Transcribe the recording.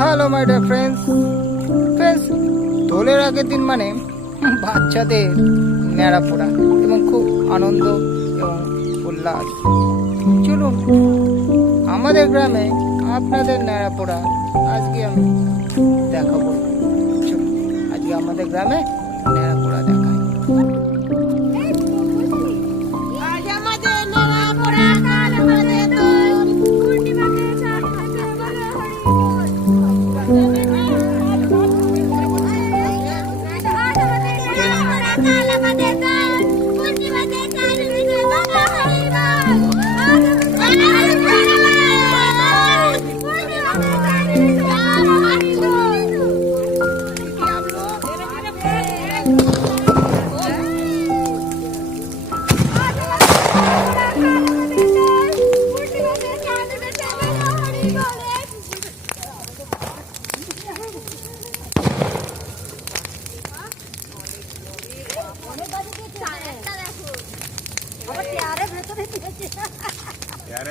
Hello my dear friends দোলের আগের দিন মানে বাচ্চাদের ন্যাড়া পোড়া এবং খুব আনন্দ এবং উল্লাস। চলুন আমাদের গ্রামে আপনাদের ন্যাড়া পোড়া আজকে আমি দেখাবো। চলুন আজকে আমাদের গ্রামে ন্যাড়া পোড়া দেখাই। यार